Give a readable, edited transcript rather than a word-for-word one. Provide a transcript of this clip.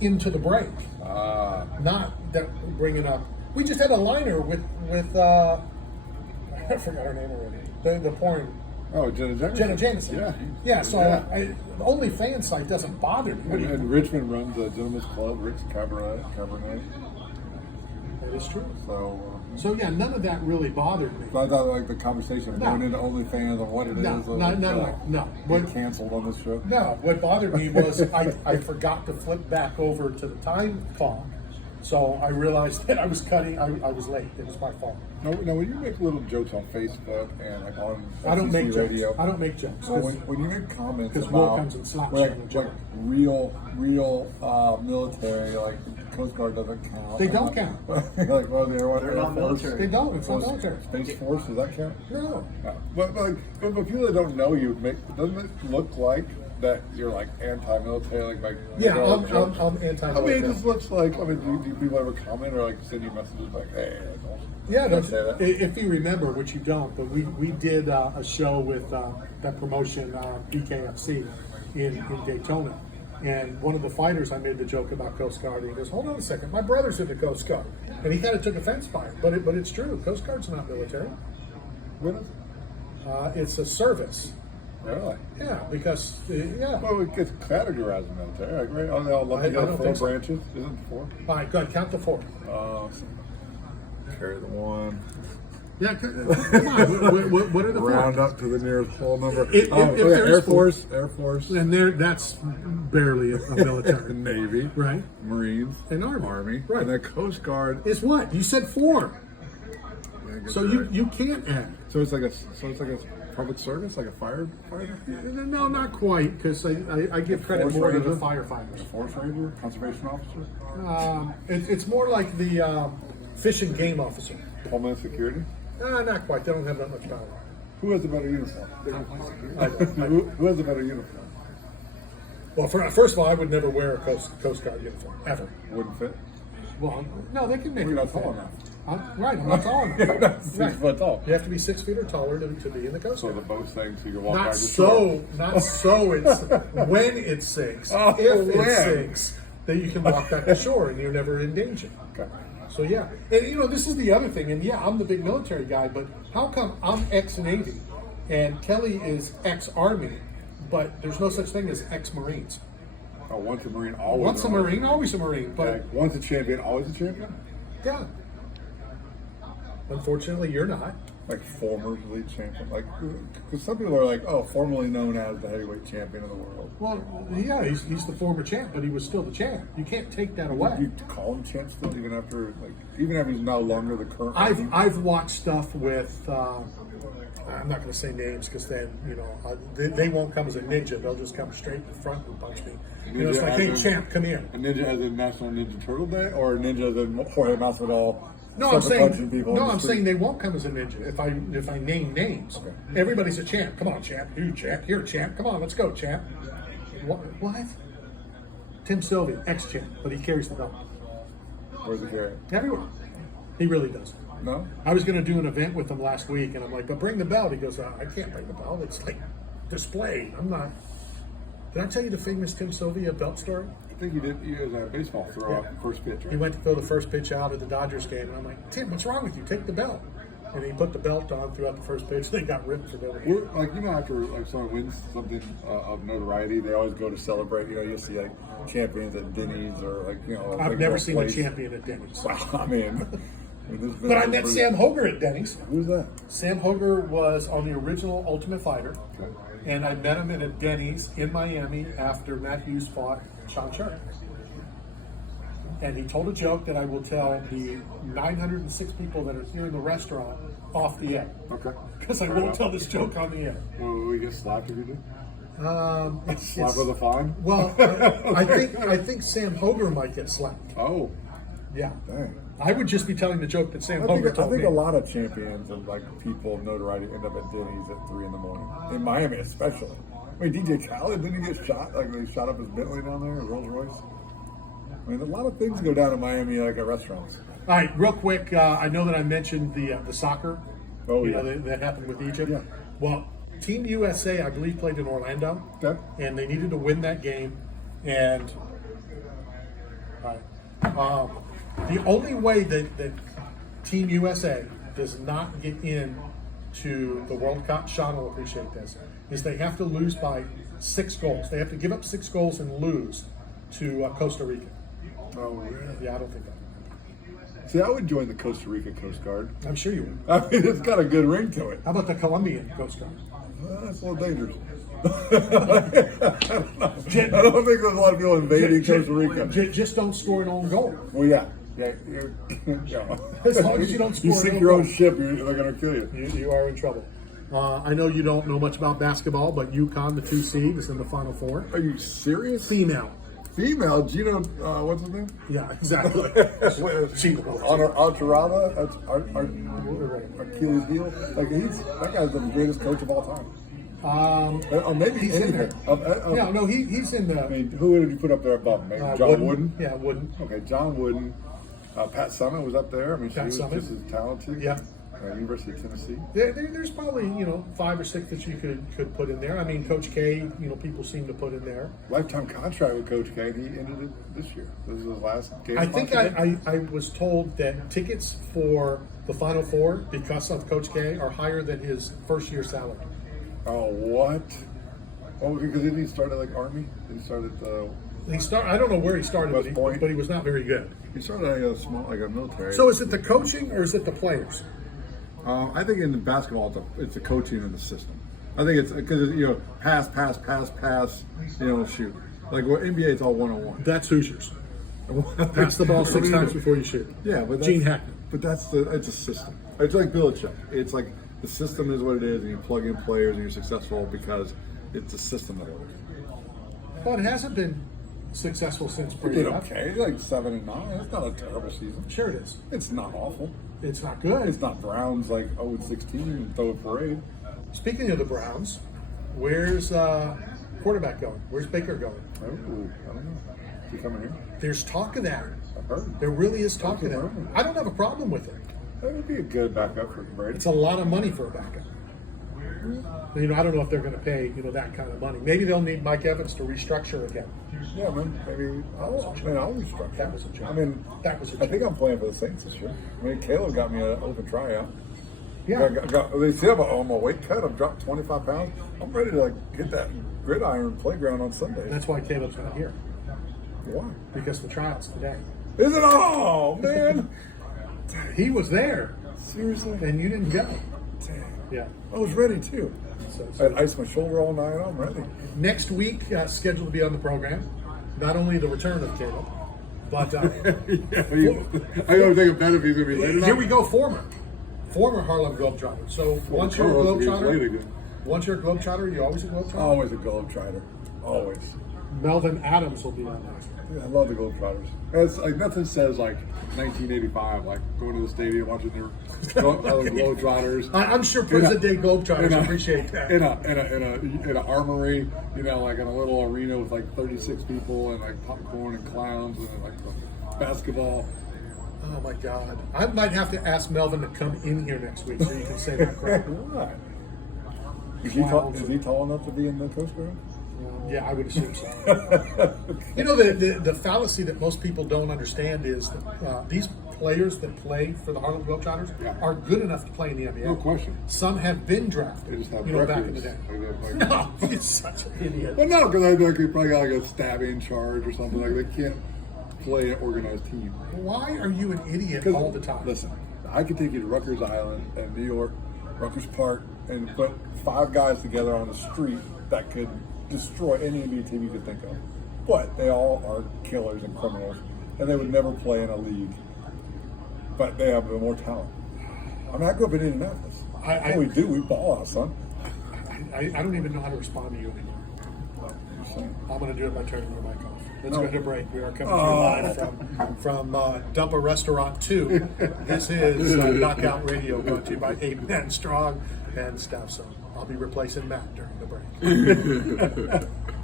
into the break. Not that bringing up. We just had a liner with I forgot her name already. The porn. Oh, Jenna Jameson. Yeah. So the OnlyFans site doesn't bother me. And Richmond runs a gentleman's club, Rick's Cabernet. That is true. So yeah, none of that really bothered me. So I thought like the conversation of going into OnlyFans and what it is. No. What canceled on this show? No, what bothered me was I forgot to flip back over to the time clock. So I realized that I was cutting. I was late. It was my fault. No, when you make little jokes on Facebook and like on I don't make radio, jokes. I don't make jokes. So when you make comments because Will comes and slaps like, you on the joke. real military, like Coast Guard doesn't count. They don't count. Like, well, they're not military. They don't. It's not military. Space Force, does that count? No. But people that don't know you, doesn't it look like that you're like anti-military? Like yeah, I'm anti-military. I mean, it just looks like. I mean, do people ever comment or like send you messages like, "Hey"? Yeah, if you remember, which you don't, but we did a show with that promotion BKFC in Daytona, and one of the fighters, I made the joke about Coast Guard. And he goes, "Hold on a second, my brother's in the Coast Guard," and he kind of took offense by it. But it's true. Coast Guard's not military. What is it? It's a service. Really? Yeah, because Well, it gets categorized as military, right? They all lump together 4 branches. Isn't it 4? All right, go ahead, count to 4. Carry the 1. Yeah, come on. What are the 4? Round up to the nearest whole number. If Air Force, and that's barely a military. Navy, right? Marines, and Army, right? And the Coast Guard is what you said 4. So you can't add. So it's like a public service, like a firefighter. No, not quite, because I give credit more to the firefighters. Forest ranger, conservation officer. It's more like the fish and game officer. Homeland Security. Not quite. They don't have that much power. Who has the better uniform? Who has the better uniform? Well, first of all, I would never wear a Coast Guard uniform ever. Wouldn't fit. Well, no, they can make You're it not fit. tall enough. Right, I'm not tall enough. You're not 6 foot tall. You have to be 6 feet or taller to be in the Coast Guard. So the boat sinks, you can walk Not back so it's when it sinks. If it sinks, then you can walk back to shore and you're never in danger. Okay. So yeah, and this is the other thing, and yeah, I'm the big military guy, but how come I'm ex-Navy and Kelly is ex-Army, but there's no such thing as ex-Marines? Oh, once a Marine, always Once a Marine, always a Marine. But like, once a champion, always a champion? yeah. Unfortunately, you're not. Like former elite champion, like because some people are like, oh, formerly known as the heavyweight champion of the world. Well, yeah, he's the former champ, but he was still the champ. You can't take that away. You call him champ still, even after he's no longer the current. I've watched stuff with. I'm not going to say names because then they won't come as a ninja. They'll just come straight in front and punch me. It's like, hey, champ, come here. A ninja as a National Ninja Turtle Day, or a ninja as a Jorge Masvidal. No, I'm saying they won't come as a ninja if I name names. Okay. Everybody's a champ. Come on, champ. You champ. You're a champ. Come on, let's go, champ. What? Tim Sylvie, ex-champ, but he carries the belt. Where's he carrying? Everywhere. He really does. No? I was going to do an event with him last week, and I'm like, but bring the belt. He goes, I can't bring the belt. It's like displayed. I'm not. Did I tell you the famous Tim Sylvia belt story? I think he did. He was a baseball throw out first pitch. Right? He went to throw the first pitch out of the Dodgers game, and I'm like, Tim, what's wrong with you? Take the belt. And he put the belt on throughout the first pitch. They got ripped for doing it. Like, after someone wins something of notoriety, they always go to celebrate. You see like champions at Denny's or I've never seen a champion at Denny's. Wow, I mean, but I met Sam Hoger at Denny's. Who's that? Sam Hoger was on the original Ultimate Fighter. Okay. And I met him at a Denny's in Miami after Matt Hughes fought Sean Sharp. And he told a joke that I will tell the 906 people that are here in the restaurant off the air. Okay. Because I won't tell this joke on the air. Will we get slapped if you do? Slap with a fine? Well, I think Sam Hoger might get slapped. Oh. Yeah. Dang. I would just be telling the joke that Sam Hoger told me. I think a lot of champions and people of notoriety end up at Denny's at 3 a.m. In Miami, especially. I mean, DJ Khaled didn't he get shot? They shot up his Bentley down there, Rolls Royce. I mean, a lot of things go down in Miami, at restaurants. All right, real quick. I know that I mentioned the soccer. Oh yeah. That happened with Egypt. Yeah. Well, Team USA, I believe, played in Orlando. Okay. And they needed to win that game, and Right. The only way that Team USA does not get in to the World Cup, Sean will appreciate this, is they have to lose by 6 goals. They have to give up 6 goals and lose to Costa Rica. Oh, really? Yeah, I don't think that. See, I would join the Costa Rica Coast Guard. I'm sure you would. I mean, it's got a good ring to it. How about the Colombian Coast Guard? That's a little dangerous. I don't think there's a lot of people invading Costa Rica. Just don't score an own goal. Well, yeah. Yeah. As long as you don't score You sink an your own own goal. ship, they're going to kill you. You are in trouble. I know you don't know much about basketball, but UConn, the 2 seed, is in the Final Four. Are you serious? Female. Female, Gino, what's his name? Yeah, exactly. Arturada, that's Achilles heel. Like that guy's the greatest coach of all time. Or maybe he's in there. Yeah, no, he's in the. I mean, who did you put up there above him? Maybe John Wooden? Yeah, Wooden. Okay, John Wooden. Pat Summitt was up there. I mean, she Pat was Summitt. just as talented. Yeah. University of Tennessee. There's probably 5 or 6 that you could put in there. I mean, Coach K, people seem to put in there. Lifetime contract with Coach K, and he ended it this year. This is his last game. I think I was told that tickets for the Final Four, because of Coach K, are higher than his first year salary. Oh, what? Oh, because didn't he start at Army? He started. I don't know where he started, West Point. but he was not very good. He started at a small, a military. So is it the coaching or is it the players? I think in basketball, it's the coaching and the system. I think it's because pass, shoot. Like NBA, it's all 1-on-1. That's Hoosiers. Pass the ball 6 times before you shoot. Yeah, but Gene Hackman. But it's a system. It's like Belichick. It's like the system is what it is, and you plug in players, and you're successful because it's a system that works. Well, it hasn't been successful since It Brady did left. okay. It's like 7-9. It's not a terrible season. Sure it is. It's not awful. It's not good. It's not Browns like 0-16 and throw a parade. Speaking of the Browns, where's quarterback going? Where's Baker going? Oh, I don't know. Is he coming here? There's talk of that. I've heard. There really is talk of that. Okay. I don't have a problem with it. That would be a good backup for Brady. It's a lot of money for a backup. I don't know if they're going to pay that kind of money. Maybe they'll need Mike Evans to restructure again. Yeah, maybe I'll restructure. That was a joke. That was a I joke. think I'm playing for the Saints this year. Caleb got me an open tryout. Yeah. They see I'm on my weight cut. I've dropped 25 pounds. I'm ready to hit that gridiron playground on Sunday. That's why Caleb's not here. Why? Because the trials today. Is it? Oh man! He was there, Seriously? and you didn't go. Damn. Yeah. I was ready too. So I iced my shoulder all night. I'm ready. next week, scheduled to be on the program, not only the return of Caleb, but I don't think a bet if he's going to be late enough. here we go. Former Harlem Globetrotter. So once you're a Globetrotter, you're always a Globetrotter. Always a Globetrotter. Always. Melvin Adams will be on there. Yeah, I love the Globetrotters. It's like nothing says 1985, going to the stadium watching their Globetrotters. I'm sure present day Globetrotters appreciate that. In a armory, in a little arena with 36 people and popcorn and clowns and basketball. Oh my God! I might have to ask Melvin to come in here next week so you can say that crap. Why? Is he tall enough to be in the Coast Guard? Yeah, I would assume so. The fallacy that most people don't understand is that these players that play for the Harlem Globetrotters are good enough to play in the NBA. No question. Some have been drafted, They just have back in the day. No, you're such an idiot. Well, no, because I think they probably got a stabbing charge or something. They can't play an organized team. Why are you an idiot all the time? Listen, I could take you to Rutgers Island and New York, Rutgers Park, and put 5 guys together on the street that could destroy any NBA team you could think of. But they all are killers and criminals, and they would never play in a league. But they have more talent. I grew up in Indianapolis. We ball out, son. I don't even know how to respond to you anymore. I'm going to do it by turning my mic off. Let's go to break. We are coming to you live from Dumpa Restaurant 2. This is Knockout Radio, brought to you by 8 Men Strong and Staff Zone. I'll be replacing Matt during the break.